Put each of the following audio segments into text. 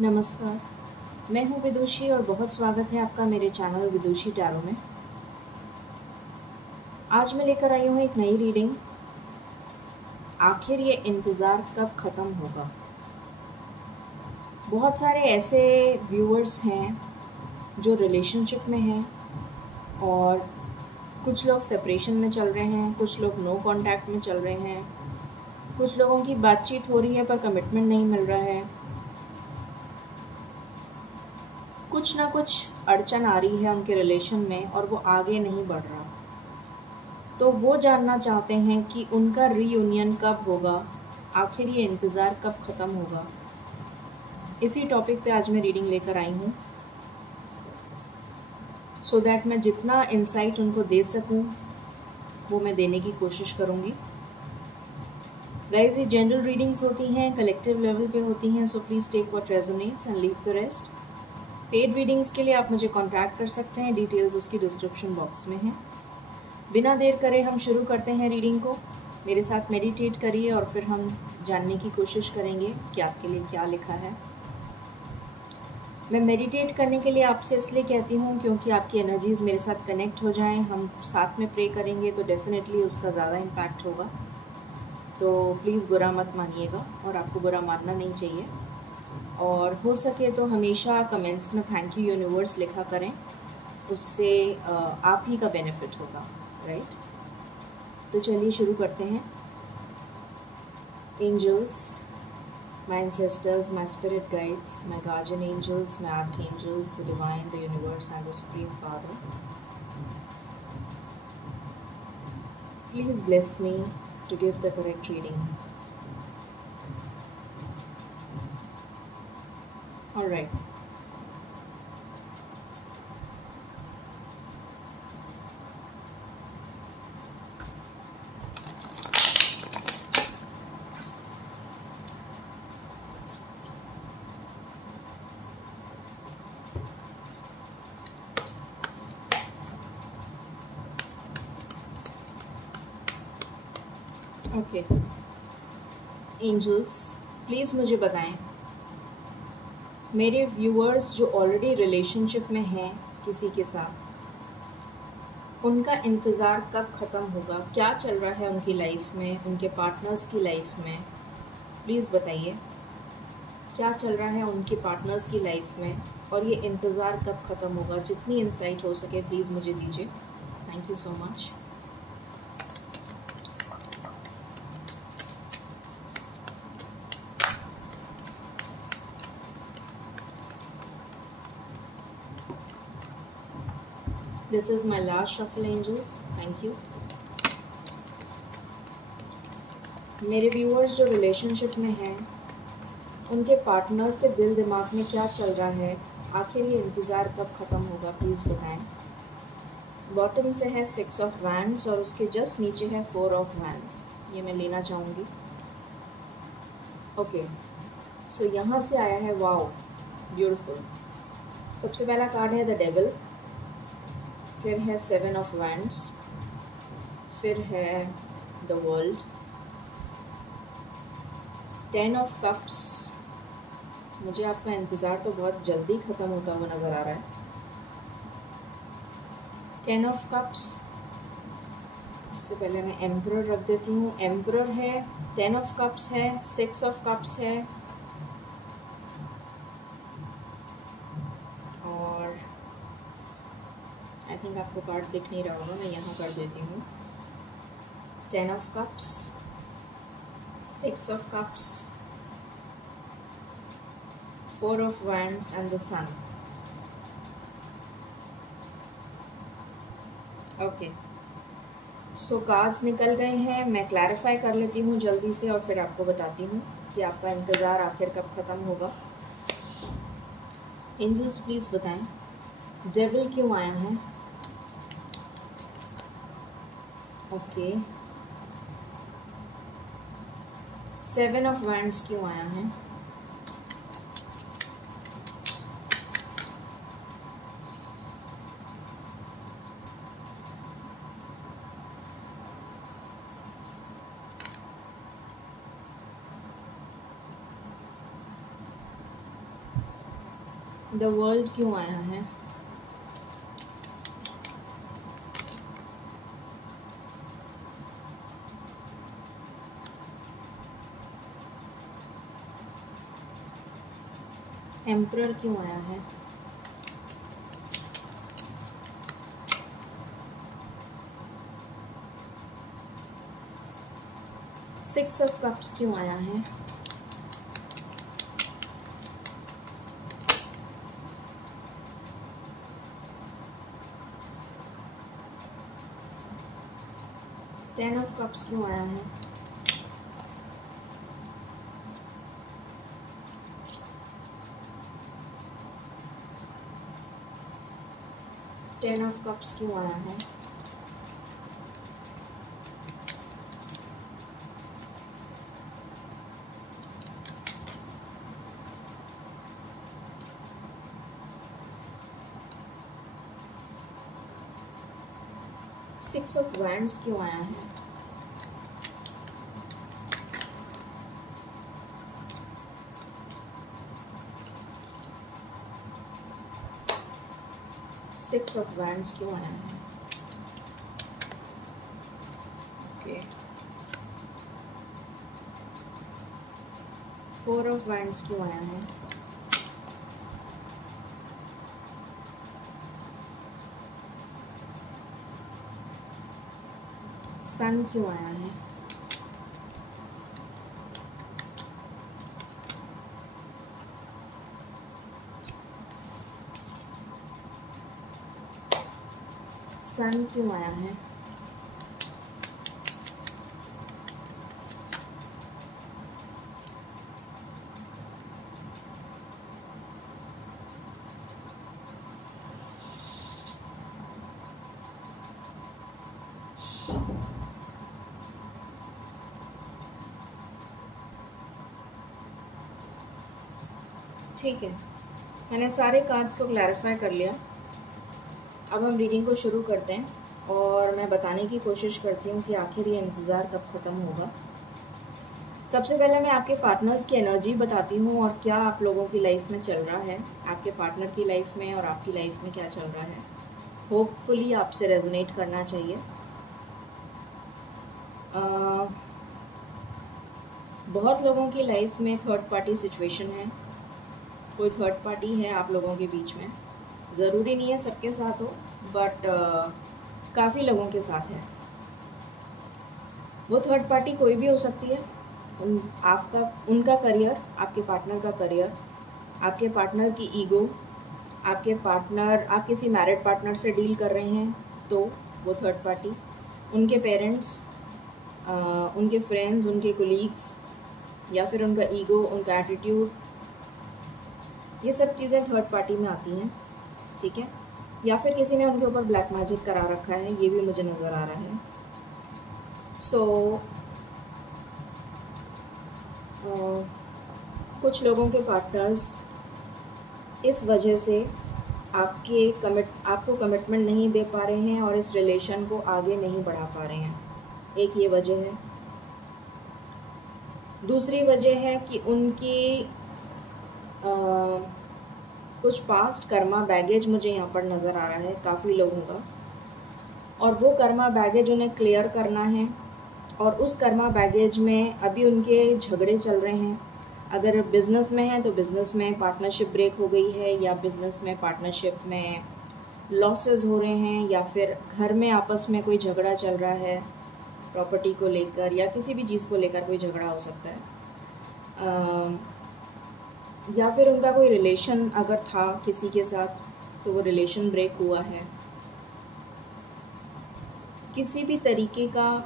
नमस्कार, मैं हूँ विदुषी और बहुत स्वागत है आपका मेरे चैनल विदुषी टैरो में। आज मैं लेकर आई हूँ एक नई रीडिंग। आखिर ये इंतज़ार कब ख़त्म होगा। बहुत सारे ऐसे व्यूअर्स हैं जो रिलेशनशिप में हैं और कुछ लोग सेपरेशन में चल रहे हैं, कुछ लोग नो कांटेक्ट में चल रहे हैं, कुछ लोगों की बातचीत हो रही है पर कमिटमेंट नहीं मिल रहा है, कुछ ना कुछ अड़चन आ रही है उनके रिलेशन में और वो आगे नहीं बढ़ रहा। तो वो जानना चाहते हैं कि उनका रीयूनियन कब होगा, आखिर ये इंतज़ार कब ख़त्म होगा। इसी टॉपिक पे आज मैं रीडिंग लेकर आई हूँ सो दैट मैं जितना इंसाइट उनको दे सकूँ वो मैं देने की कोशिश करूँगी। गाइस, ये जनरल रीडिंग्स होती हैं, कलेक्टिव लेवल पे होती हैं, so please take what resonates and leave the rest. Paid readings के लिए आप मुझे कॉन्टैक्ट कर सकते हैं, डिटेल्स उसकी डिस्क्रिप्शन बॉक्स में हैं। बिना देर करे हम शुरू करते हैं रीडिंग को। मेरे साथ मेडिटेट करिए और फिर हम जानने की कोशिश करेंगे कि आपके लिए क्या लिखा है। मैं मेडिटेट करने के लिए आपसे इसलिए कहती हूँ क्योंकि आपकी एनर्जीज़ मेरे साथ कनेक्ट हो जाएं, हम साथ में प्रे करेंगे तो डेफिनेटली उसका ज़्यादा इम्पैक्ट होगा। तो प्लीज़ बुरा मत मानिएगा और आपको बुरा मानना नहीं चाहिए। और हो सके तो हमेशा कमेंट्स में थैंक यू यूनिवर्स लिखा करें, उससे आप ही का बेनिफिट होगा, राइट। तो चलिए शुरू करते हैं। Angels, my ancestors, my spirit guides, my guardian angels, my archangels, the divine, the universe and the supreme father, please bless me to give the correct reading. All right. Okay angels, please मुझे बताएं, मेरे viewers जो already relationship में हैं किसी के साथ, उनका इंतज़ार कब ख़त्म होगा, क्या चल रहा है उनकी लाइफ में, उनके पार्टनर्स की लाइफ में। प्लीज़ बताइए क्या चल रहा है उनके पार्टनर्स की लाइफ में और ये इंतज़ार कब ख़त्म होगा। जितनी इंसाइट हो सके प्लीज़ मुझे दीजिए। Thank you so much. This is my last shuffle, angels. Thank you. मेरे व्यूअर्स जो रिलेशनशिप में हैं, उनके पार्टनर्स के दिल दिमाग में क्या चल रहा है, आखिर ये इंतज़ार कब ख़त्म होगा, प्लीज़ बताएं। बॉटम से है 6 ऑफ वैंड्स और उसके जस्ट नीचे है 4 ऑफ वैंड्स। ये मैं लेना चाहूँगी। ओके, सो यहाँ से आया है वाओ, ब्यूटीफुल। सबसे पहला कार्ड है द डेविल, फिर है 7 ऑफ वैंड्स, फिर है द वर्ल्ड, 10 ऑफ कप्स। मुझे आपका इंतज़ार तो बहुत जल्दी ख़त्म होता हुआ नज़र आ रहा है। 10 ऑफ कप्स। इससे पहले मैं एम्परर रख देती हूँ। एम्परर है, 10 ऑफ कप्स है, 6 ऑफ कप्स है और आई थिंक आपको कार्ड दिख नहीं रहा होगा, मैं यहाँ कर देती हूँ। 10 of cups, 6 of cups, 4 of wands and the sun. Okay, so cards निकल गए हैं। मैं क्लैरिफाई कर लेती हूँ जल्दी से और फिर आपको बताती हूँ कि आपका इंतज़ार आखिर कब ख़त्म होगा। एंजल्स प्लीज़ बताएं, डेविल क्यों आया है। ओके, 7 ऑफ वैंड्स क्यों आया है। द वर्ल्ड क्यों आया है? एम्परर क्यों आया है? सिक्स ऑफ कप्स क्यों आया है? टेन ऑफ कप्स क्यों आया है? टेन ऑफ कप्स क्यों आया है? सिक्स ऑफ वैंड्स क्यों आया है? सिक्स ऑफ वैंड्स क्यों आया है? ओके, फोर ऑफ वैंड्स क्यों आया है? सन क्यों आया है? सन क्यों आया है? ठीक है, मैंने सारे कार्ड्स को क्लैरिफाई कर लिया। अब हम रीडिंग को शुरू करते हैं और मैं बताने की कोशिश करती हूँ कि आखिर ये इंतज़ार कब ख़त्म होगा। सबसे पहले मैं आपके पार्टनर्स की एनर्जी बताती हूँ और क्या आप लोगों की लाइफ में चल रहा है, आपके पार्टनर की लाइफ में और आपकी लाइफ में क्या चल रहा है। होपफुली आपसे रेजोनेट करना चाहिए। बहुत लोगों की लाइफ में थर्ड पार्टी सिचुएशन है, कोई थर्ड पार्टी है आप लोगों के बीच में। ज़रूरी नहीं है सबके साथ हो, बट काफ़ी लोगों के साथ है। वो थर्ड पार्टी कोई भी हो सकती है। उनका करियर, आपके पार्टनर का करियर, आपके पार्टनर की ईगो, आप किसी मैरिड पार्टनर से डील कर रहे हैं तो वो थर्ड पार्टी, उनके पेरेंट्स, उनके फ्रेंड्स, उनके कोलीग्स, या फिर उनका ईगो, उनका एटीट्यूड, ये सब चीज़ें थर्ड पार्टी में आती हैं। ठीक है, या फिर किसी ने उनके ऊपर ब्लैक मैजिक करा रखा है, ये भी मुझे नज़र आ रहा है। सो कुछ लोगों के पार्टनर्स इस वजह से आपको कमिटमेंट नहीं दे पा रहे हैं और इस रिलेशन को आगे नहीं बढ़ा पा रहे हैं। एक ये वजह है। दूसरी वजह है कि उनकी कुछ पास्ट कर्मा बैगेज मुझे यहाँ पर नज़र आ रहा है काफ़ी लोगों का, और वो कर्मा बैगेज उन्हें क्लियर करना है। और उस कर्मा बैगेज में अभी उनके झगड़े चल रहे हैं। अगर बिज़नेस में है तो बिज़नेस में पार्टनरशिप ब्रेक हो गई है, या बिज़नेस में पार्टनरशिप में लॉसेस हो रहे हैं, या फिर घर में आपस में कोई झगड़ा चल रहा है प्रॉपर्टी को लेकर, या किसी भी चीज़ को लेकर कोई झगड़ा हो सकता है। या फिर उनका कोई रिलेशन अगर था किसी के साथ तो वो रिलेशन ब्रेक हुआ है। किसी भी तरीके का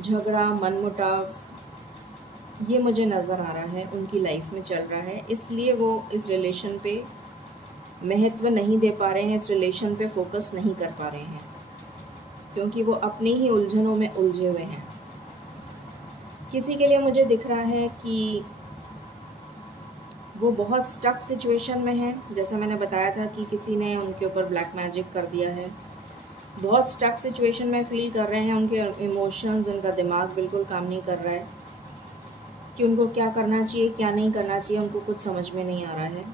झगड़ा, मनमुटाव, ये मुझे नज़र आ रहा है उनकी लाइफ में चल रहा है। इसलिए वो इस रिलेशन पे महत्व नहीं दे पा रहे हैं, इस रिलेशन पे फोकस नहीं कर पा रहे हैं, क्योंकि वो अपनी ही उलझनों में उलझे हुए हैं। किसी के लिए मुझे दिख रहा है कि वो बहुत स्टक सिचुएशन में है। जैसा मैंने बताया था कि किसी ने उनके ऊपर ब्लैक मैजिक कर दिया है। बहुत स्टक सिचुएशन में फील कर रहे हैं। उनके इमोशंस, उनका दिमाग बिल्कुल काम नहीं कर रहा है कि उनको क्या करना चाहिए, क्या नहीं करना चाहिए, उनको कुछ समझ में नहीं आ रहा है।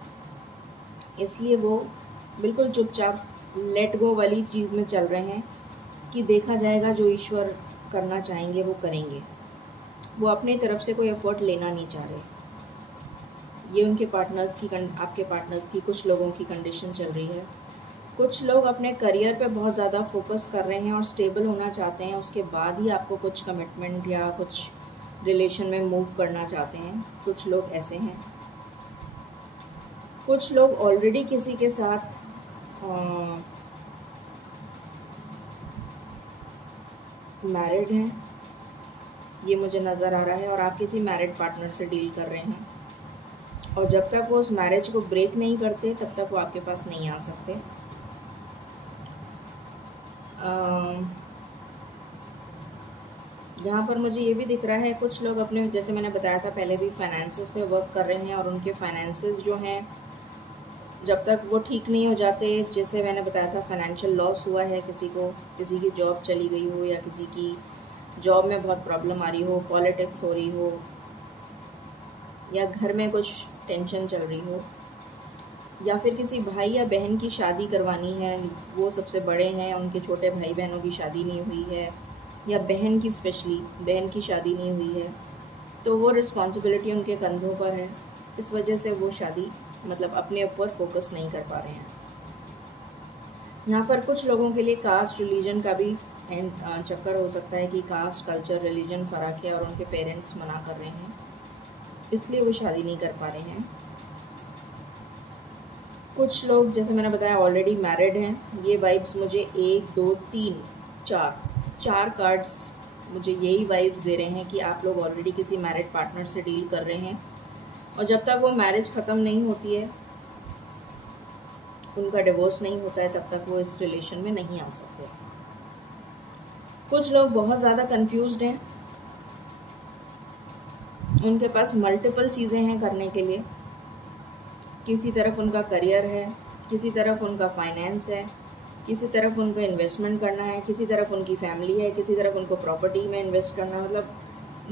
इसलिए वो बिल्कुल चुपचाप लेट गो वाली चीज़ में चल रहे हैं कि देखा जाएगा, जो ईश्वर करना चाहेंगे वो करेंगे। वो अपनी तरफ से कोई एफर्ट लेना नहीं चाह रहे। ये उनके पार्टनर्स की आपके पार्टनर्स की कुछ लोगों की कंडीशन चल रही है। कुछ लोग अपने करियर पे बहुत ज़्यादा फोकस कर रहे हैं और स्टेबल होना चाहते हैं, उसके बाद ही आपको कुछ कमिटमेंट या कुछ रिलेशन में मूव करना चाहते हैं। कुछ लोग ऐसे हैं। कुछ लोग ऑलरेडी किसी के साथ मैरिड हैं, ये मुझे नज़र आ रहा है, और आप किसी मैरिड पार्टनर से डील कर रहे हैं, और जब तक वो उस मैरिज को ब्रेक नहीं करते तब तक वो आपके पास नहीं आ सकते। यहाँ पर मुझे ये भी दिख रहा है कुछ लोग अपने, जैसे मैंने बताया था पहले भी, फाइनेंसेस पे वर्क कर रहे हैं, और उनके फाइनेंसेस जो हैं जब तक वो ठीक नहीं हो जाते, जैसे मैंने बताया था फाइनेंशियल लॉस हुआ है किसी को, किसी की जॉब चली गई हो या किसी की जॉब में बहुत प्रॉब्लम आ रही हो, पॉलिटिक्स हो रही हो, या घर में कुछ टेंशन चल रही हो, या फिर किसी भाई या बहन की शादी करवानी है, वो सबसे बड़े हैं, उनके छोटे भाई बहनों की शादी नहीं हुई है, या बहन की स्पेशली बहन की शादी नहीं हुई है, तो वो रिस्पॉन्सिबिलिटी उनके कंधों पर है। इस वजह से वो शादी मतलब अपने ऊपर फोकस नहीं कर पा रहे हैं। यहाँ पर कुछ लोगों के लिए कास्ट रिलीजन का भी चक्कर हो सकता है कि कास्ट, कल्चर, रिलीजन फ़र्क है और उनके पेरेंट्स मना कर रहे हैं, इसलिए वो शादी नहीं कर पा रहे हैं। कुछ लोग, जैसे मैंने बताया, ऑलरेडी मैरिड हैं। ये वाइब्स मुझे 1 2 3 4 कार्ड्स मुझे यही वाइब्स दे रहे हैं कि आप लोग ऑलरेडी किसी मैरिड पार्टनर से डील कर रहे हैं, और जब तक वो मैरिज ख़त्म नहीं होती है, उनका डिवोर्स नहीं होता है, तब तक वो इस रिलेशन में नहीं आ सकते। कुछ लोग बहुत ज़्यादा कंफ्यूज्ड हैं, उनके पास मल्टीपल चीज़ें हैं करने के लिए। किसी तरफ उनका करियर है, किसी तरफ उनका फाइनेंस है, किसी तरफ उनको इन्वेस्टमेंट करना है, किसी तरफ उनकी फैमिली है, किसी तरफ उनको प्रॉपर्टी में इन्वेस्ट करना है, मतलब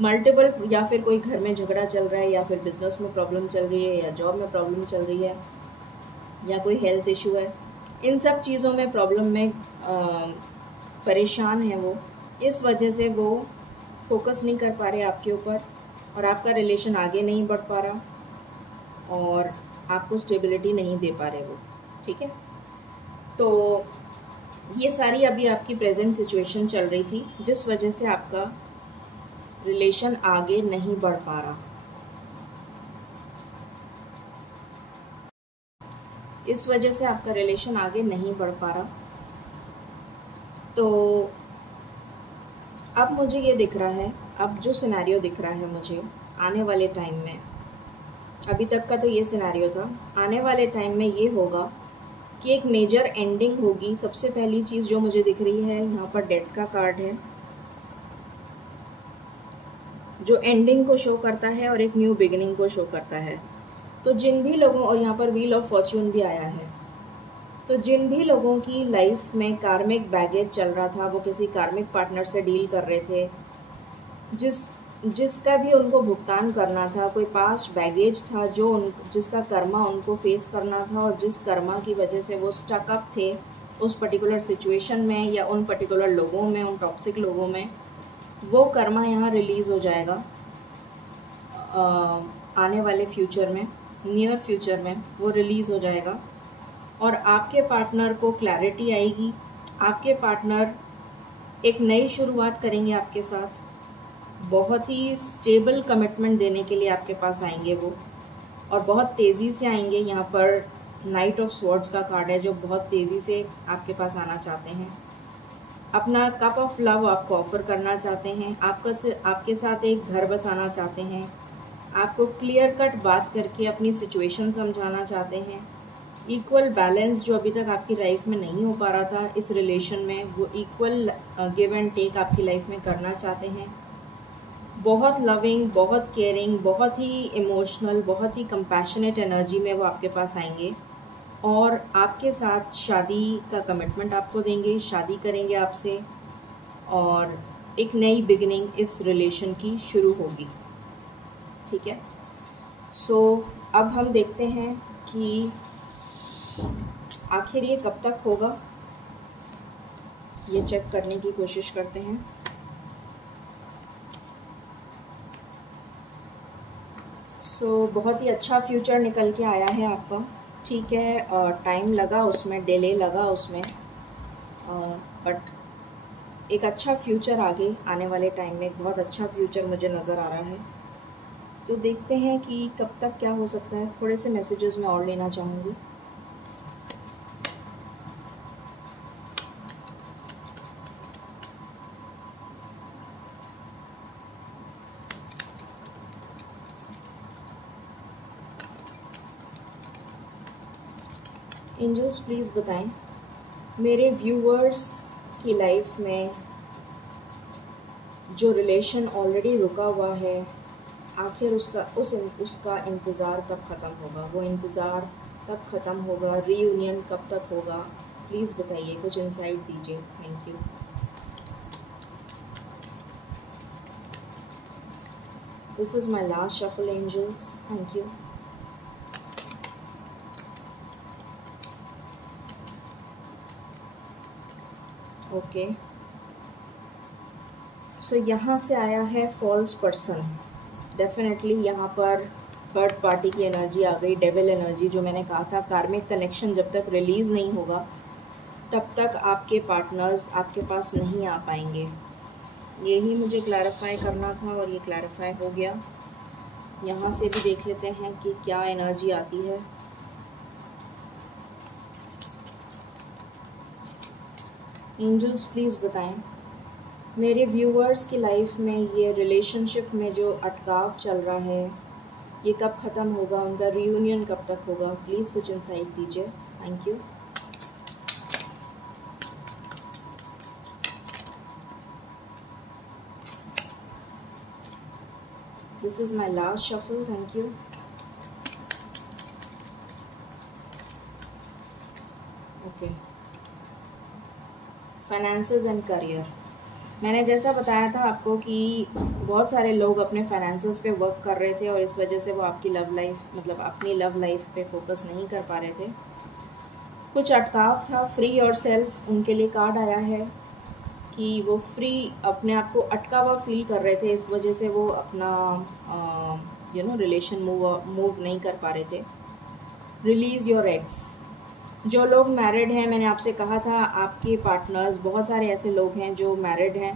मल्टीपल, या फिर कोई घर में झगड़ा चल रहा है, या फिर बिजनेस में प्रॉब्लम चल रही है, या जॉब में प्रॉब्लम चल रही है, या कोई हेल्थ इशू है। इन सब चीज़ों में प्रॉब्लम में परेशान है वो, इस वजह से वो फोकस नहीं कर पा रहे आपके ऊपर, और आपका रिलेशन आगे नहीं बढ़ पा रहा, और आपको स्टेबिलिटी नहीं दे पा रहे वो। ठीक है, तो ये सारी अभी आपकी प्रेजेंट सिचुएशन चल रही थी, जिस वजह से आपका रिलेशन आगे नहीं बढ़ पा रहा। इस वजह से आपका रिलेशन आगे नहीं बढ़ पा रहा। तो अब मुझे ये दिख रहा है, अब जो सिनेरियो दिख रहा है मुझे आने वाले टाइम में, अभी तक का तो ये सिनेरियो था, आने वाले टाइम में ये होगा कि एक मेजर एंडिंग होगी। सबसे पहली चीज़ जो मुझे दिख रही है, यहाँ पर डेथ का कार्ड है जो एंडिंग को शो करता है और एक न्यू बिगिनिंग को शो करता है। तो जिन भी लोगों, और यहाँ पर व्हील ऑफ फॉर्च्यून भी आया है, तो जिन भी लोगों की लाइफ में कार्मिक बैगेज चल रहा था, वो किसी कार्मिक पार्टनर से डील कर रहे थे, जिसका भी उनको भुगतान करना था, कोई पास्ट बैगेज था जिसका कर्मा उनको फेस करना था, और जिस कर्मा की वजह से वो स्टक अप थे उस पर्टिकुलर सिचुएशन में या उन पर्टिकुलर लोगों में, उन टॉक्सिक लोगों में, वो कर्मा यहाँ रिलीज़ हो जाएगा आने वाले फ्यूचर में, नियर फ्यूचर में वो रिलीज़ हो जाएगा, और आपके पार्टनर को क्लैरिटी आएगी। आपके पार्टनर एक नई शुरुआत करेंगे आपके साथ, बहुत ही स्टेबल कमिटमेंट देने के लिए आपके पास आएंगे वो, और बहुत तेज़ी से आएंगे। यहाँ पर नाइट ऑफ स्वॉर्ड्स का कार्ड है, जो बहुत तेज़ी से आपके पास आना चाहते हैं, अपना कप ऑफ लव आपको ऑफ़र करना चाहते हैं, आपके साथ एक घर बसाना चाहते हैं, आपको क्लियर कट बात करके अपनी सिचुएशन समझाना चाहते हैं। इक्वल बैलेंस जो अभी तक आपकी लाइफ में नहीं हो पा रहा था इस रिलेशन में, वो इक्वल गिव एंड टेक आपकी लाइफ में करना चाहते हैं। बहुत लविंग, बहुत केयरिंग, बहुत ही इमोशनल, बहुत ही कंपैशनेट एनर्जी में वो आपके पास आएंगे, और आपके साथ शादी का कमिटमेंट आपको देंगे, शादी करेंगे आपसे, और एक नई बिगिनिंग इस रिलेशन की शुरू होगी। ठीक है, सो अब हम देखते हैं कि आखिर ये कब तक होगा, ये चेक करने की कोशिश करते हैं। बहुत ही अच्छा फ्यूचर निकल के आया है आपका। ठीक है, टाइम लगा उसमें, डिले लगा उसमें, बट एक अच्छा फ्यूचर आगे आने वाले टाइम में एक बहुत अच्छा फ्यूचर मुझे नज़र आ रहा है। तो देखते हैं कि कब तक क्या हो सकता है। थोड़े से मैसेजेस मैं और लेना चाहूँगी। एंजल्स प्लीज़ बताएं मेरे व्यूअर्स की लाइफ में जो रिलेशन ऑलरेडी रुका हुआ है, आखिर उसका इंतज़ार कब ख़त्म होगा, वो इंतज़ार कब ख़त्म होगा, रीयूनियन कब तक होगा, प्लीज़ बताइए, कुछ इंसाइट दीजिए। Thank you. This is my last shuffle angels, thank you. Okay, so यहाँ से आया है फॉल्स पर्सन। डेफिनेटली यहाँ पर थर्ड पार्टी की एनर्जी आ गई, डेविल एनर्जी। जो मैंने कहा था, कार्मिक कनेक्शन जब तक रिलीज़ नहीं होगा तब तक आपके पार्टनर्स आपके पास नहीं आ पाएंगे। यही मुझे क्लैरिफाई करना था और ये क्लैरिफाई हो गया। यहाँ से भी देख लेते हैं कि क्या एनर्जी आती है। एंजल्स प्लीज़ बताएं मेरे व्यूअर्स की लाइफ में ये रिलेशनशिप में जो अटकाव चल रहा है ये कब ख़त्म होगा, उनका रीयूनियन कब तक होगा, प्लीज़ कुछ इंसाइट दीजिए। Thank you. This is my last shuffle, thank you. Okay, finances and career. मैंने जैसा बताया था आपको कि बहुत सारे लोग अपने फाइनेंसेस पे वर्क कर रहे थे और इस वजह से वो आपकी लव लाइफ मतलब अपनी लव लाइफ पे फोकस नहीं कर पा रहे थे। कुछ अटकाव था। फ्री और सेल्फ उनके लिए कार्ड आया है कि वो फ्री अपने आप को अटका हुआ फील कर रहे थे, इस वजह से वो अपना रिलेशन मूव नहीं कर पा रहे थे। Release your x. जो लोग मैरिड हैं, मैंने आपसे कहा था आपके पार्टनर्स, बहुत सारे ऐसे लोग हैं जो मैरिड हैं,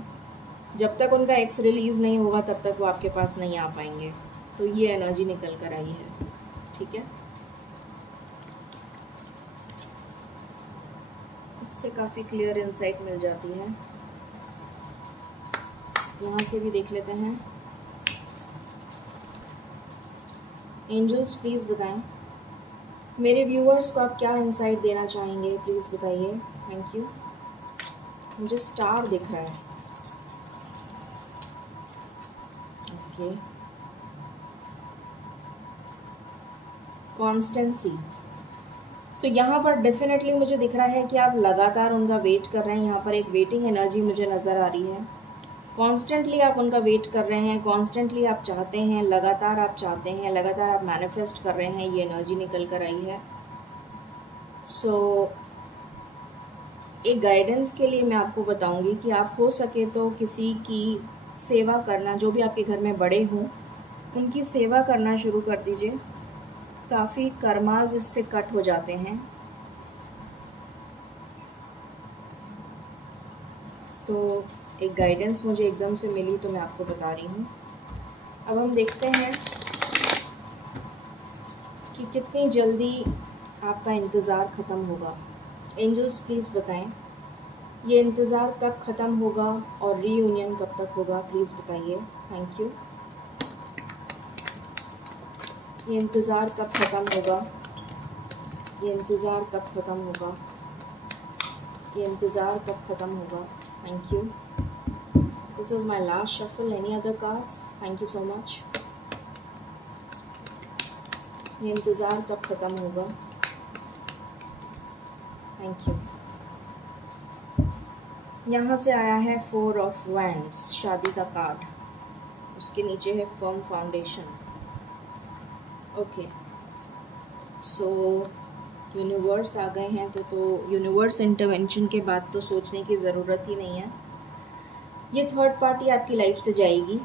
जब तक उनका एक्स रिलीज़ नहीं होगा तब तक वो आपके पास नहीं आ पाएंगे। तो ये एनर्जी निकल कर आई है। ठीक है, इससे काफ़ी क्लियर इंसाइट मिल जाती है। यहाँ से भी देख लेते हैं। एंजल्स प्लीज़ बताएं मेरे व्यूअर्स को आप क्या इंसाइट देना चाहेंगे, प्लीज़ बताइए। Thank you. मुझे स्टार दिख रहा है। Okay, constituency. तो यहाँ पर डेफिनेटली मुझे दिख रहा है कि आप लगातार उनका वेट कर रहे हैं। यहाँ पर एक वेटिंग एनर्जी मुझे नज़र आ रही है। कॉन्स्टेंटली आप उनका वेट कर रहे हैं, कॉन्स्टेंटली आप चाहते हैं, लगातार आप चाहते हैं, लगातार आप मैनिफेस्ट कर रहे हैं। ये एनर्जी निकल कर आई है। एक गाइडेंस के लिए मैं आपको बताऊंगी कि आप हो सके तो किसी की सेवा करना, जो भी आपके घर में बड़े हों उनकी सेवा करना शुरू कर दीजिए। काफ़ी कर्मास इससे कट हो जाते हैं। तो एक गाइडेंस मुझे एकदम से मिली तो मैं आपको बता रही हूँ। अब हम देखते हैं कि कितनी जल्दी आपका इंतज़ार ख़त्म होगा। एंजल्स प्लीज़ बताएं ये इंतज़ार कब ख़त्म होगा और रीयूनियन कब तक होगा, प्लीज़ बताइए। Thank you. ये इंतज़ार कब ख़त्म होगा, ये इंतज़ार कब ख़त्म होगा, ये इंतज़ार कब ख़त्म होगा। Thank you. This is my last shuffle. Any other cards? Thank you so much. ये इंतज़ार कब ख़त्म होगा। Thank you. यहाँ से आया है 4 ऑफ वैंड्स, शादी का कार्ड। उसके नीचे है firm foundation. Okay, so universe आ गए हैं तो यूनिवर्स इंटरवेंशन के बाद तो सोचने की ज़रूरत ही नहीं है। ये थर्ड पार्टी आपकी लाइफ से जाएगी।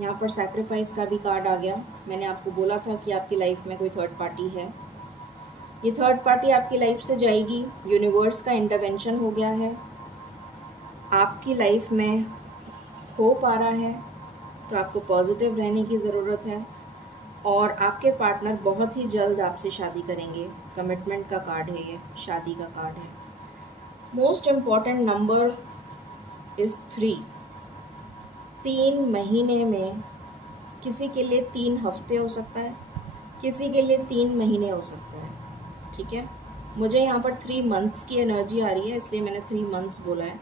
यहाँ पर सैक्रिफाइस का भी कार्ड आ गया। मैंने आपको बोला था कि आपकी लाइफ में कोई थर्ड पार्टी है। ये थर्ड पार्टी आपकी लाइफ से जाएगी। यूनिवर्स का इंटरवेंशन हो गया है, आपकी लाइफ में हो पा रहा है, तो आपको पॉजिटिव रहने की ज़रूरत है। और आपके पार्टनर बहुत ही जल्द आपसे शादी करेंगे। कमिटमेंट का कार्ड है, ये शादी का कार्ड है। Most important number is 3। 3 महीने में, किसी के लिए 3 हफ्ते हो सकता है, किसी के लिए 3 महीने हो सकता है। ठीक है, मुझे यहाँ पर 3 मंथ्स की एनर्जी आ रही है, इसलिए मैंने 3 मंथ्स बोला है।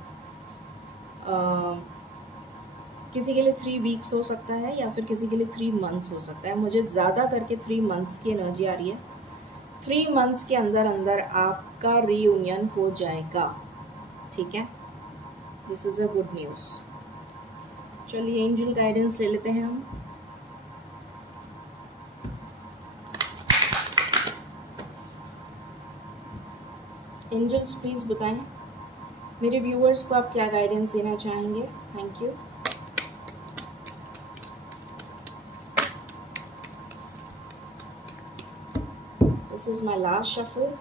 किसी के लिए 3 वीक्स हो सकता है या फिर किसी के लिए 3 मंथ्स हो सकता है। मुझे ज़्यादा करके 3 मंथ्स की एनर्जी आ रही है। 3 मंथ्स के अंदर अंदर आपका रीयूनियन हो जाएगा। ठीक है, this is a good news. चलिए एंजल गाइडेंस ले लेते हैं हम। एंजल्स प्लीज़ बताएं मेरे व्यूअर्स को आप क्या गाइडेंस देना चाहेंगे। Thank you. This is my last shuffle.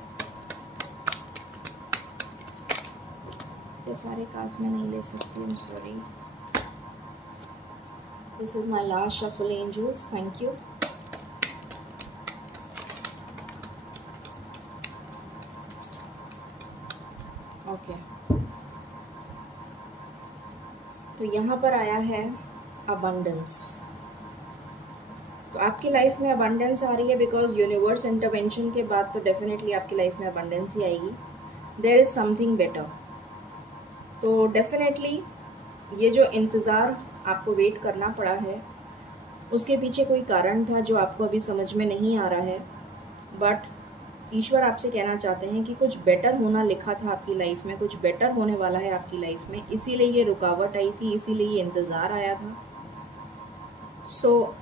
ये सारे कार्ड्स मैं नहीं ले सकती, I am sorry. This is my last shuffle angels, thank you. Okay, तो यहाँ पर आया है अबंडेंस। तो आपकी लाइफ में अबंडेंस आ रही है बिकॉज यूनिवर्स इंटरवेंशन के बाद तो डेफिनेटली आपकी लाइफ में अबंडेंस ही आएगी। There is something better. तो डेफिनेटली ये जो इंतज़ार आपको वेट करना पड़ा है, उसके पीछे कोई कारण था जो आपको अभी समझ में नहीं आ रहा है। बट ईश्वर आपसे कहना चाहते हैं कि कुछ बेटर होना लिखा था आपकी लाइफ में, कुछ बेटर होने वाला है आपकी लाइफ में, इसीलिए ये रुकावट आई थी, इसीलिए ये इंतज़ार आया था।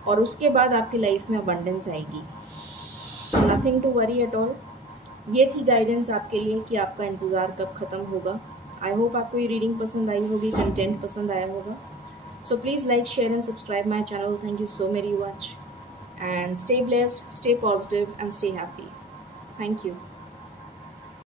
और उसके बाद आपकी लाइफ में अबंडेंस आएगी। So nothing to worry at all. ये थी गाइडेंस आपके लिए कि आपका इंतज़ार कब ख़त्म होगा। आई होप आपको ये रीडिंग पसंद आई होगी, कंटेंट पसंद आया होगा। So please like, share and subscribe my channel. Thank you so very much and stay blessed, stay positive and stay happy. Thank you.